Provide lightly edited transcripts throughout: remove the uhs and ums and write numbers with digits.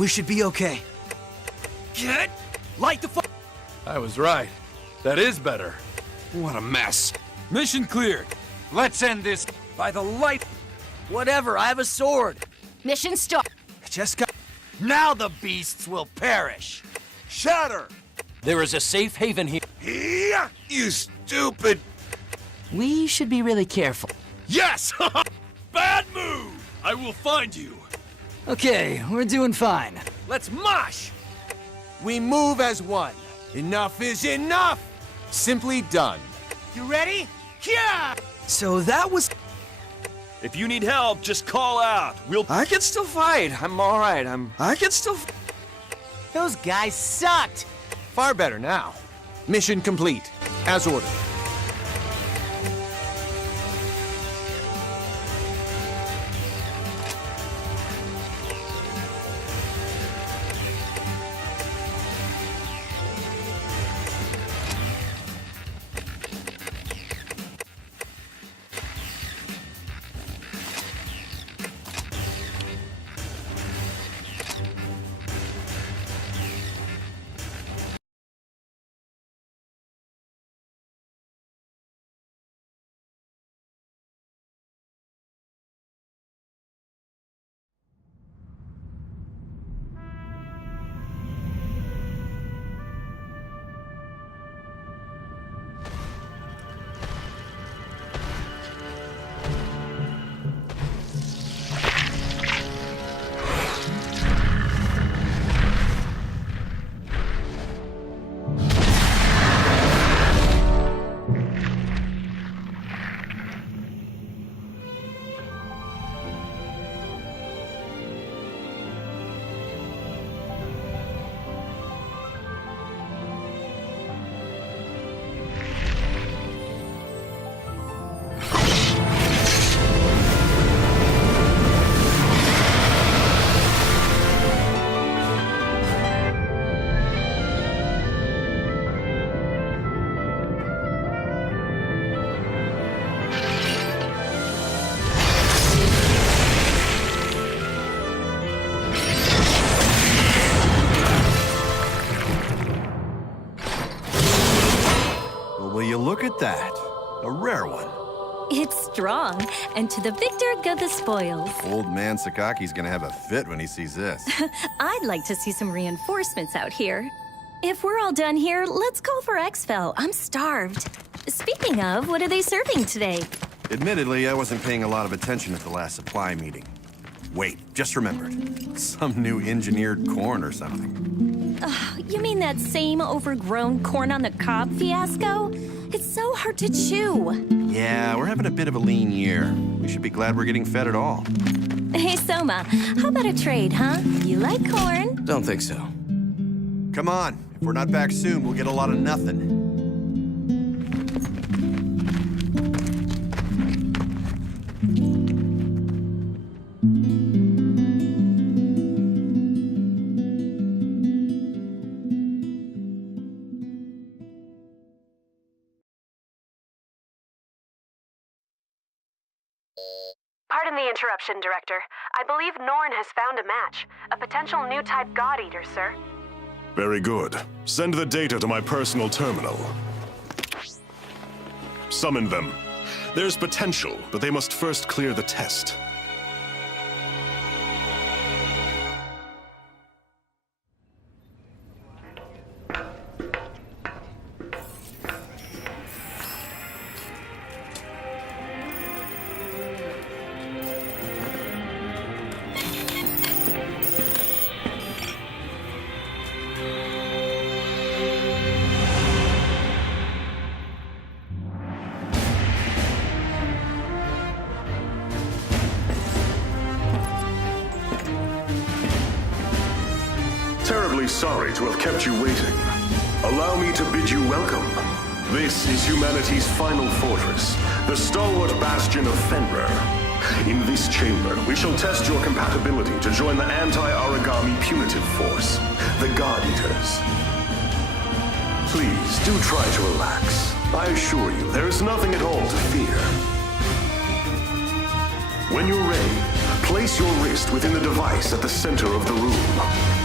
We should be okay. Get! Light the fire! I was right. That is better. What a mess. Mission cleared. Let's end this by the light. Whatever, I have a sword. Mission start. Just got... Now the beasts will perish. Shatter! There is a safe haven here. Yeah, you stupid... We should be really careful. Yes! Bad move! I will find you. Okay, we're doing fine. Let's mosh! We move as one. Enough is enough! Simply done. You ready? Yeah! So that was... If you need help, just call out. I can still fight. I'm alright. I can still... Those guys sucked. Far better now. Mission complete. As ordered. Look at that. A rare one. It's strong, and to the victor go the spoils. Old man Sakaki's gonna have a fit when he sees this. I'd like to see some reinforcements out here. If we're all done here, let's call for exfil. I'm starved. Speaking of, what are they serving today? Admittedly, I wasn't paying a lot of attention at the last supply meeting. Wait, just remembered. Some new engineered corn or something. You mean that same overgrown corn on the cob fiasco? It's so hard to chew. Yeah, we're having a bit of a lean year. We should be glad we're getting fed at all. Hey, Soma, how about a trade, huh? You like corn? Don't think so. Come on. If we're not back soon, we'll get a lot of nothing. Pardon the interruption, Director. I believe Norn has found a match. A potential new type God-Eater, sir. Very good. Send the data to my personal terminal. Summon them. There's potential, but they must first clear the test. Terribly sorry to have kept you waiting. Allow me to bid you welcome. This is humanity's final fortress, the stalwart bastion of Fenrir. In this chamber, we shall test your compatibility to join the anti-origami punitive force, the God-Eaters. Please, do try to relax. I assure you, there is nothing at all to fear. When you're ready, place your wrist within the device at the center of the room.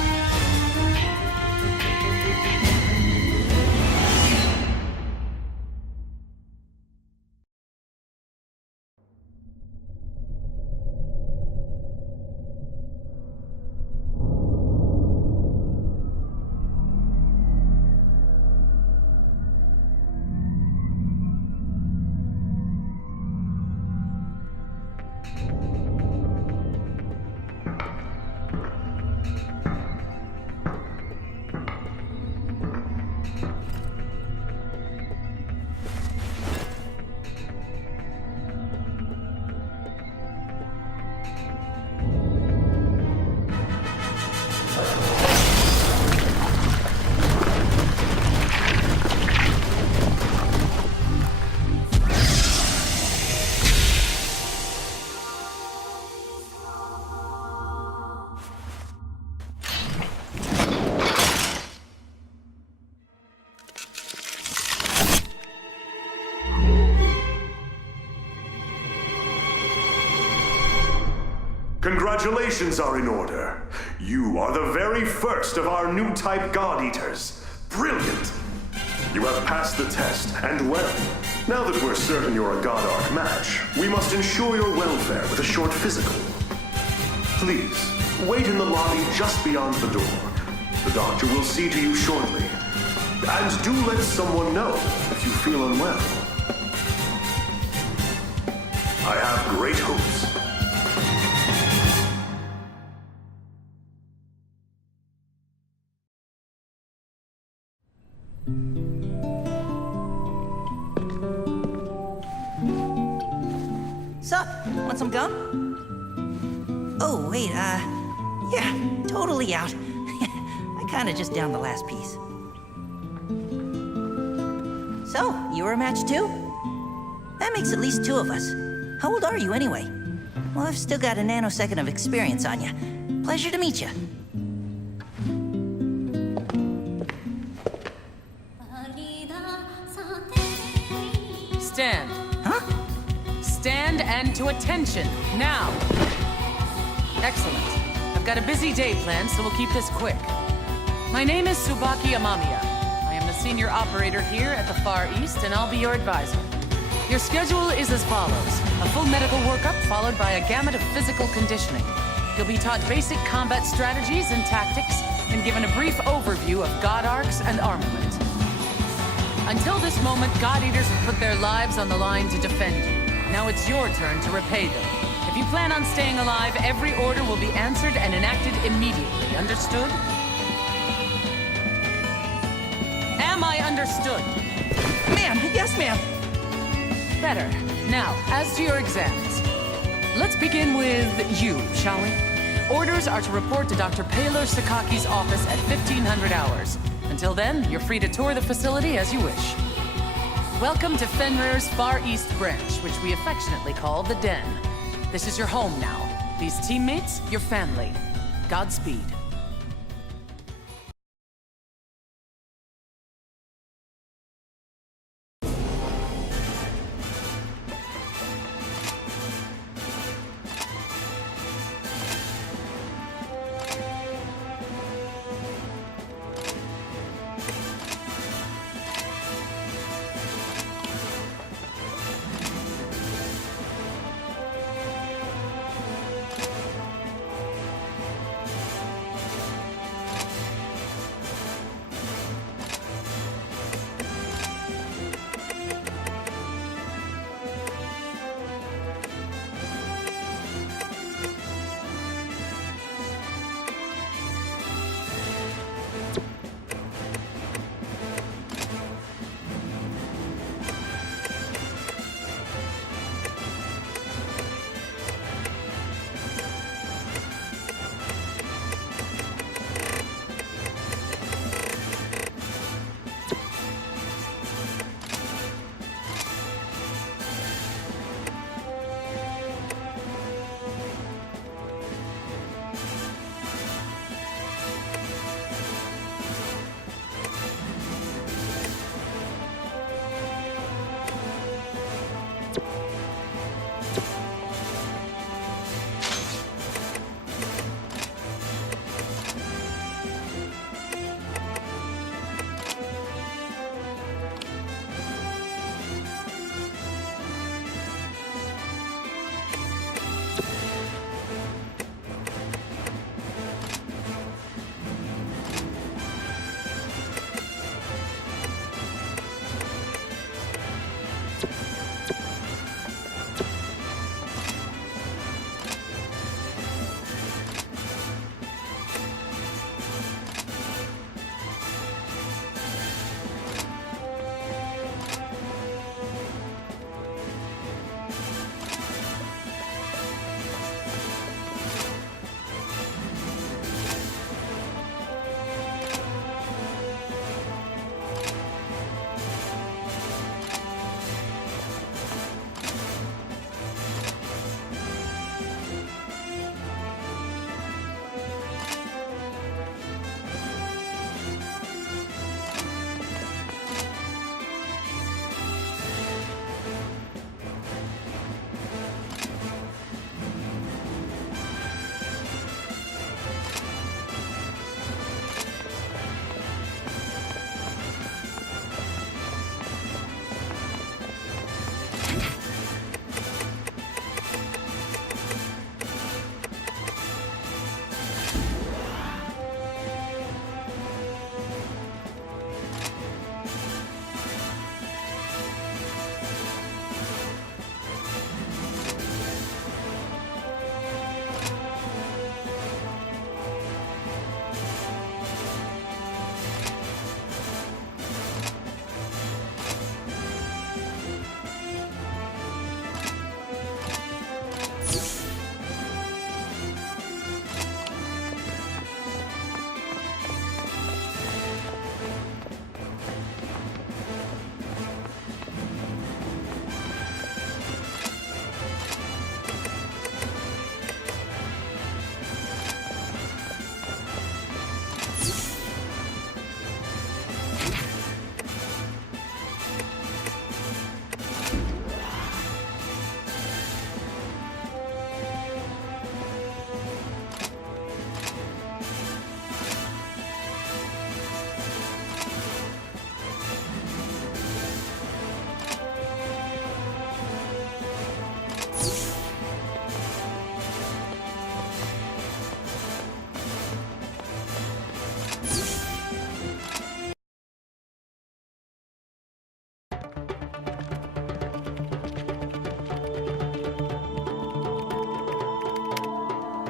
Congratulations are in order. You are the very first of our new type God Eaters. Brilliant! You have passed the test, and well. Now that we're certain you're a God Arc match, we must ensure your welfare with a short physical. Please, wait in the lobby just beyond the door. The doctor will see to you shortly. And do let someone know if you feel unwell. I have great hopes. Sup? Want some gum? Oh, wait, yeah, totally out. I kinda just downed the last piece. So, you were a match too? That makes at least two of us. How old are you anyway? Well, I've still got a nanosecond of experience on you. Pleasure to meet you. Stand. Huh? Stand and to attention, now. Excellent. I've got a busy day planned, so we'll keep this quick. My name is Tsubaki Amamiya. I am the senior operator here at the Far East, and I'll be your advisor. Your schedule is as follows. A full medical workup followed by a gamut of physical conditioning. You'll be taught basic combat strategies and tactics, and given a brief overview of God Arcs and armament. Until this moment, God Eaters have put their lives on the line to defend you. Now it's your turn to repay them. If you plan on staying alive, every order will be answered and enacted immediately. Understood? Am I understood? Ma'am, yes, ma'am. Better. Now, as to your exams. Let's begin with you, shall we? Orders are to report to Dr. Paler Sakaki's office at 1500 hours. Until then, you're free to tour the facility as you wish. Welcome to Fenrir's Far East branch, which we affectionately call the Den. This is your home now. These teammates, your family. Godspeed.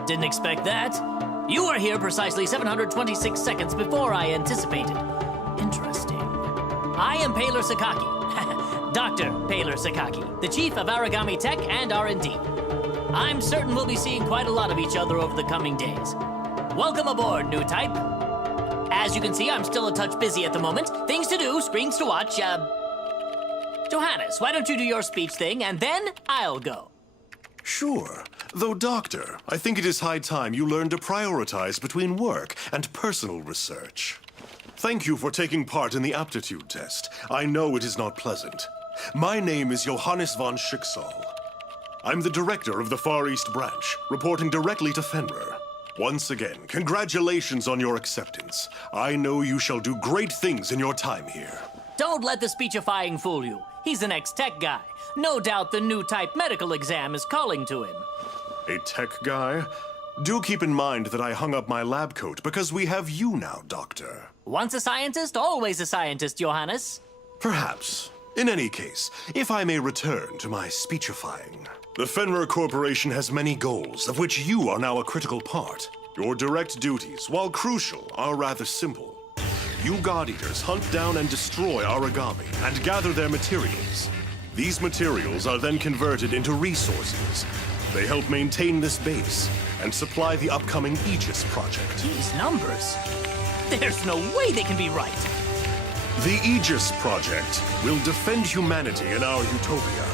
Didn't expect that. You were here precisely 726 seconds before I anticipated. Interesting. I am Paler Sakaki. Dr. Paler Sakaki, the chief of Aragami Tech and R&D. I'm certain we'll be seeing quite a lot of each other over the coming days. Welcome aboard, new type. As you can see, I'm still a touch busy at the moment. Things to do, screens to watch, Johannes, why don't you do your speech thing, and then I'll go. Sure. Though, Doctor, I think it is high time you learn to prioritize between work and personal research. Thank you for taking part in the aptitude test. I know it is not pleasant. My name is Johannes von Schicksal. I'm the director of the Far East Branch, reporting directly to Fenrir. Once again, congratulations on your acceptance. I know you shall do great things in your time here. Don't let the speechifying fool you. He's an ex-tech guy. No doubt the new type medical exam is calling to him. A tech guy? Do keep in mind that I hung up my lab coat because we have you now, Doctor. Once a scientist, always a scientist, Johannes. Perhaps. In any case, if I may return to my speechifying. The Fenrir Corporation has many goals, of which you are now a critical part. Your direct duties, while crucial, are rather simple. You God Eaters hunt down and destroy Aragami and gather their materials. These materials are then converted into resources. They help maintain this base and supply the upcoming Aegis project. These numbers? There's no way they can be right. The Aegis project will defend humanity in our utopia.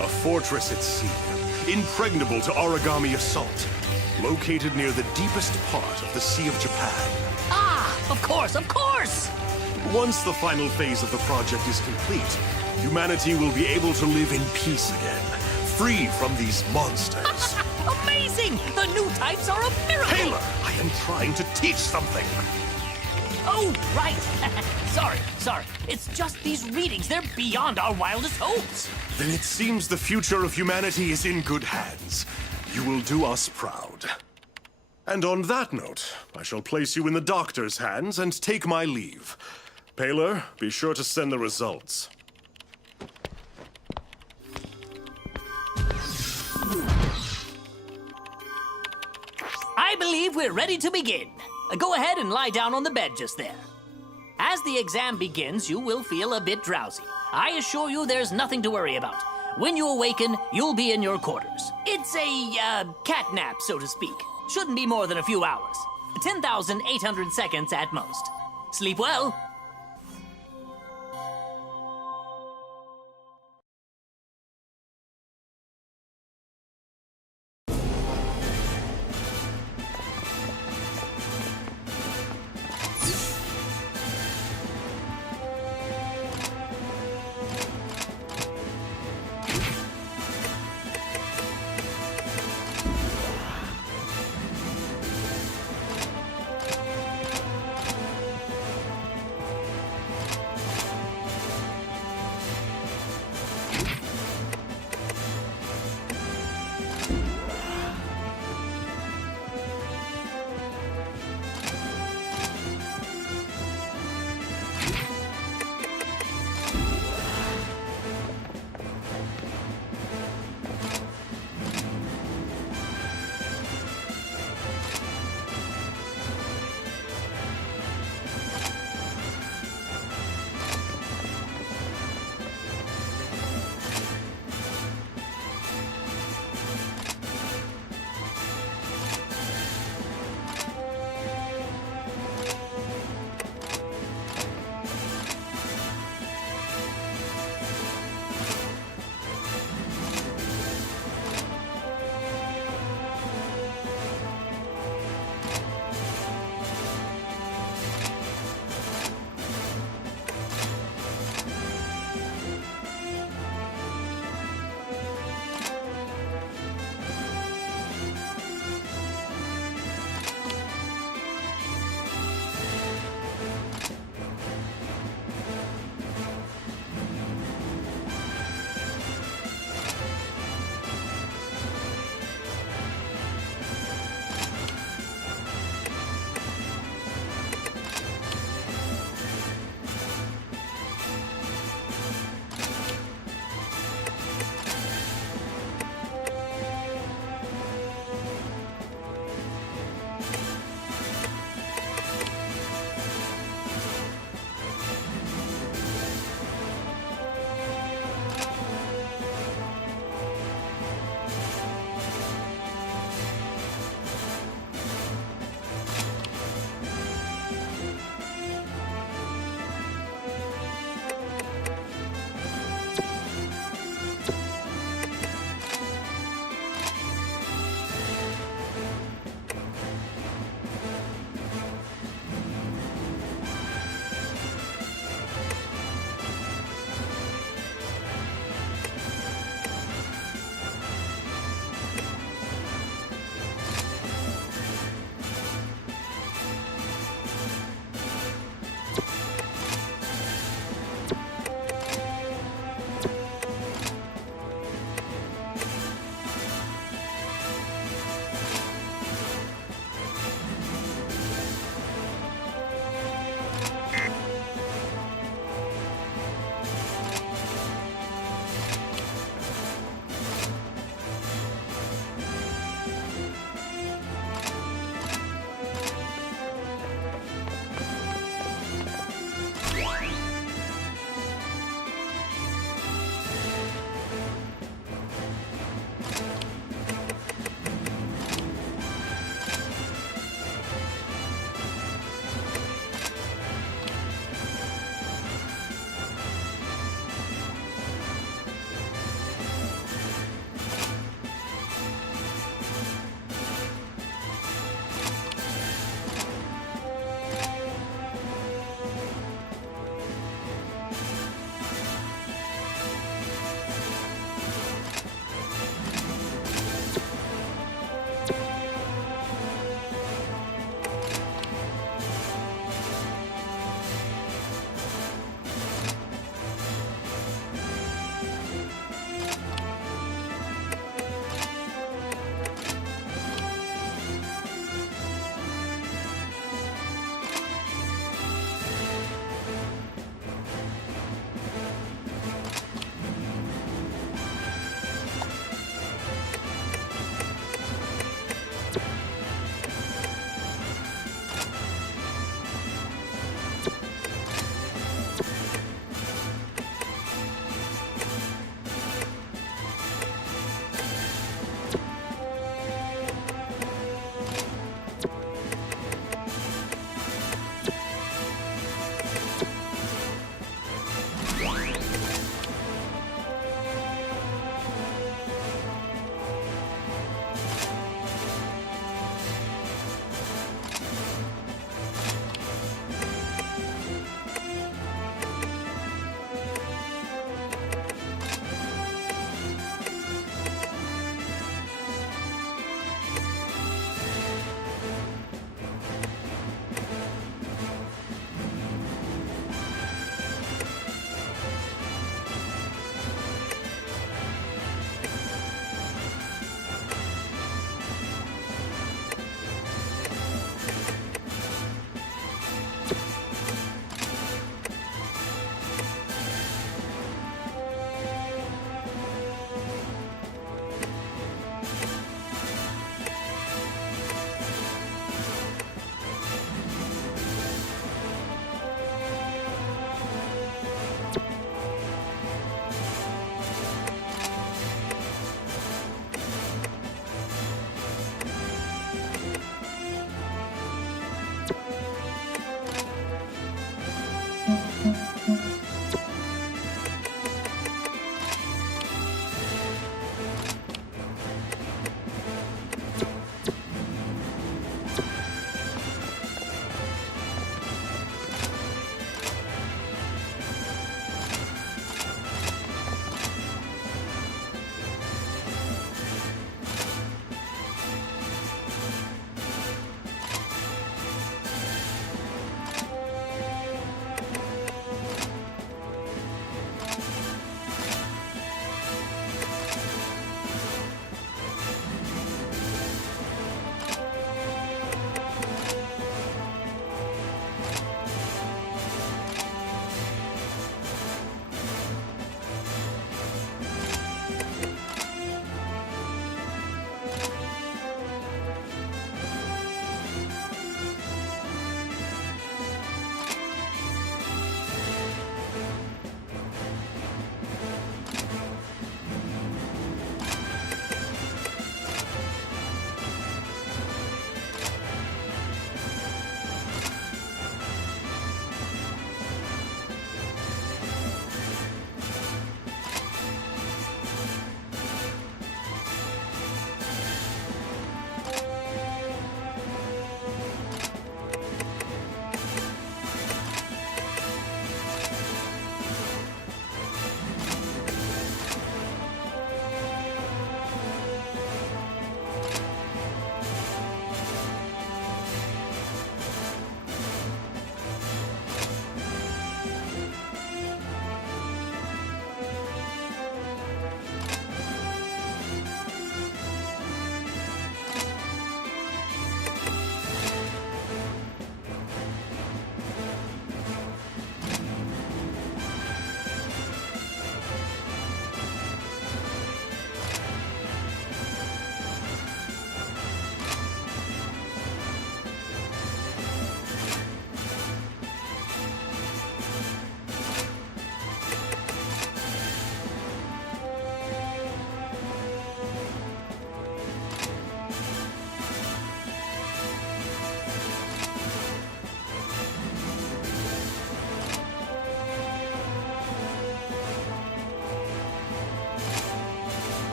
A fortress at sea, impregnable to Aragami assault, located near the deepest part of the Sea of Japan. Ah, of course, of course! Once the final phase of the project is complete, humanity will be able to live in peace again, free from these monsters. Amazing! The new types are a miracle! Taylor, I am trying to teach something. Oh, right. Sorry. It's just these readings. They're beyond our wildest hopes. Then it seems the future of humanity is in good hands. You will do us proud. And on that note, I shall place you in the doctor's hands and take my leave. Paler, be sure to send the results. I believe we're ready to begin. Go ahead and lie down on the bed just there. As the exam begins, you will feel a bit drowsy. I assure you there's nothing to worry about. When you awaken, you'll be in your quarters. It's a, cat nap, so to speak. Shouldn't be more than a few hours. 10,800 seconds at most. Sleep well.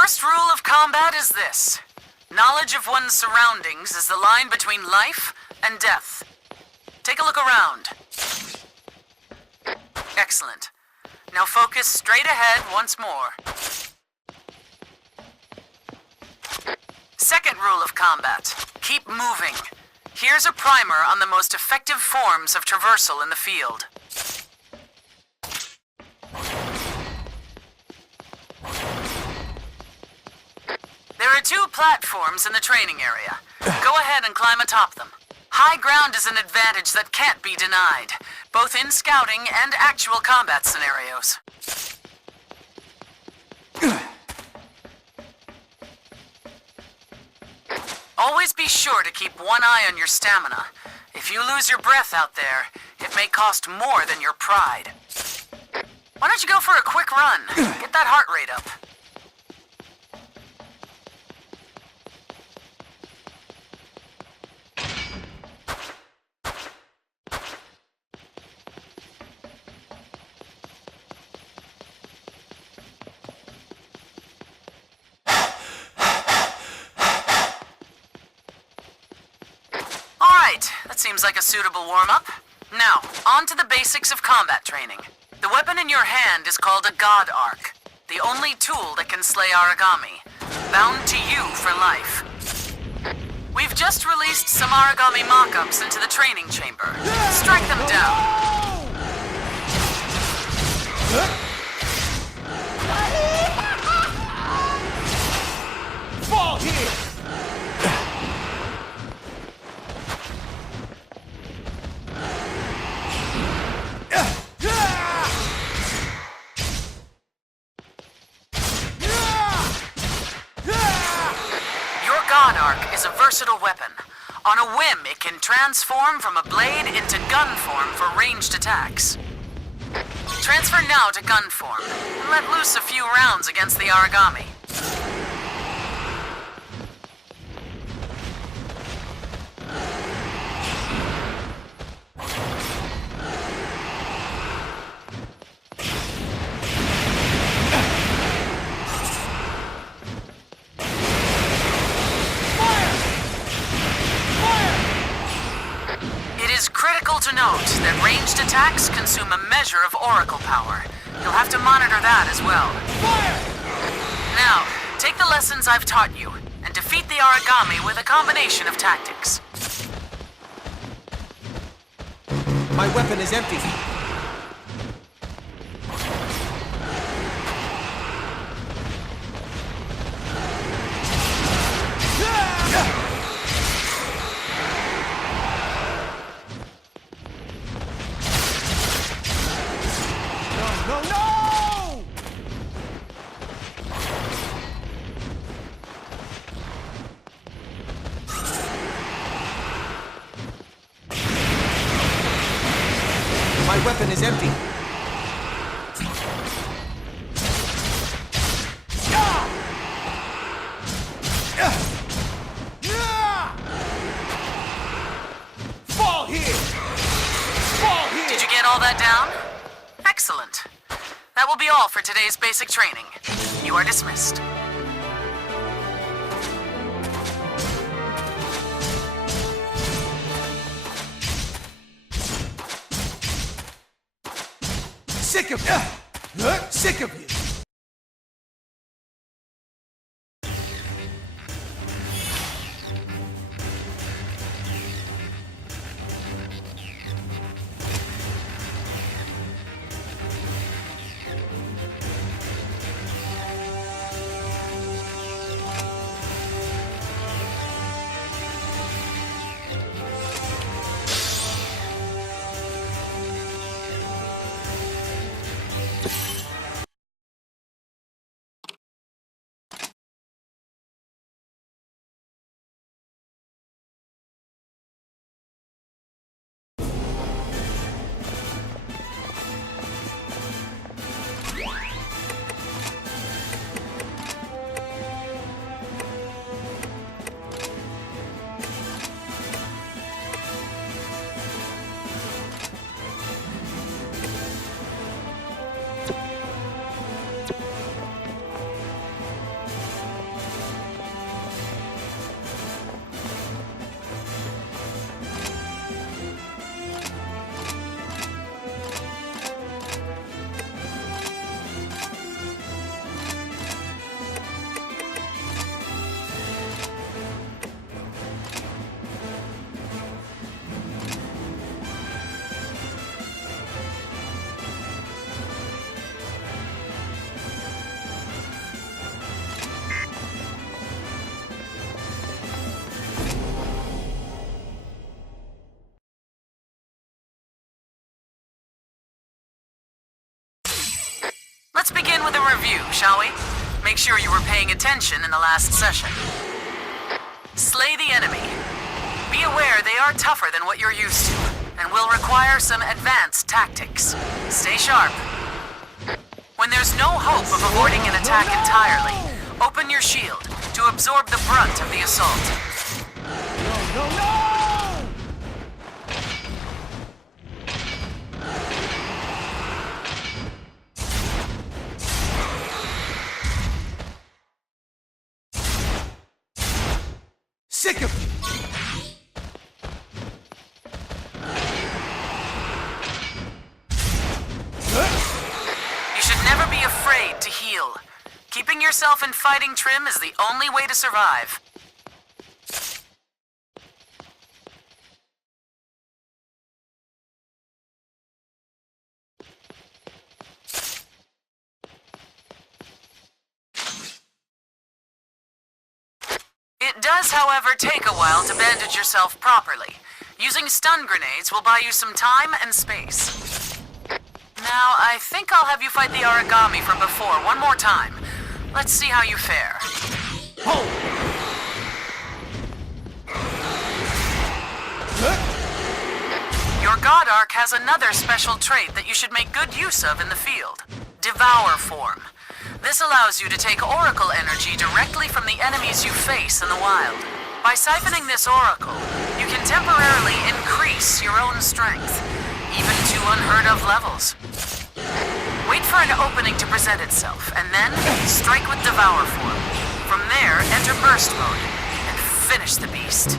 first rule of combat is this. Knowledge of one's surroundings is the line between life and death. Take a look around. Excellent. Now focus straight ahead once more. Second rule of combat. Keep moving. Here's a primer on the most effective forms of traversal in the field. There are 2 platforms in the training area. Go ahead and climb atop them. High ground is an advantage that can't be denied, both in scouting and actual combat scenarios. Always be sure to keep one eye on your stamina. If you lose your breath out there, it may cost more than your pride. Why don't you go for a quick run? Get that heart rate up. That seems like a suitable warm-up. Now, on to the basics of combat training. The weapon in your hand is called a God Arc, the only tool that can slay Aragami, bound to you for life. We've just released some Aragami mock-ups into the training chamber. Strike them down. Fall here! Is a versatile weapon. On a whim, it can transform from a blade into gun form for ranged attacks. Transfer now to gun form, and let loose a few rounds against the Aragami. To note that ranged attacks consume a measure of oracle power. You'll have to monitor that as well. Fire! Now, take the lessons I've taught you and defeat the Aragami with a combination of tactics. My weapon is empty. No, no! My weapon is empty. Fall here! Fall here! Did you get all that down? Excellent. That will be all for today's basic training. You are dismissed. Sick of you! Sick of you! Let's begin with a review, shall we? Make sure you were paying attention in the last session. Slay the enemy. Be aware they are tougher than what you're used to, and will require some advanced tactics. Stay sharp. When there's no hope of avoiding an attack entirely, open your shield to absorb the brunt of the assault. Sick of it! You should never be afraid to heal. Keeping yourself in fighting trim is the only way to survive. It does, however, take a while to bandage yourself properly. Using stun grenades will buy you some time and space. Now, I think I'll have you fight the origami from before one more time. Let's see how you fare. Your God Arc has another special trait that you should make good use of in the field. Devour form. This allows you to take Oracle energy directly from the enemies you face in the wild. By siphoning this Oracle, you can temporarily increase your own strength, even to unheard of levels. Wait for an opening to present itself, and then strike with Devour form. From there, enter Burst mode, and finish the beast.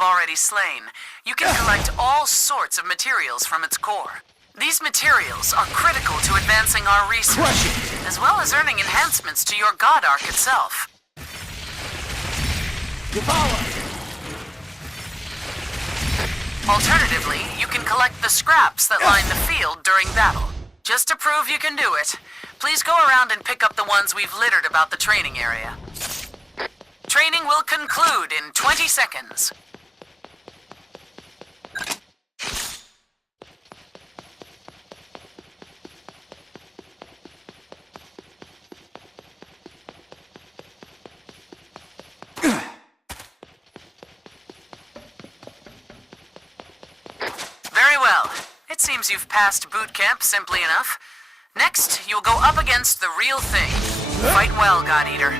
Already slain, you can collect all sorts of materials from its core. These materials are critical to advancing our research, as well as earning enhancements to your God Arc itself. Devour! Alternatively, you can collect the scraps that line the field during battle. Just to prove you can do it, please go around and pick up the ones we've littered about the training area. Training will conclude in 20 seconds. Very well. It seems you've passed boot camp simply enough. Next, you'll go up against the real thing. Fight well, God Eater.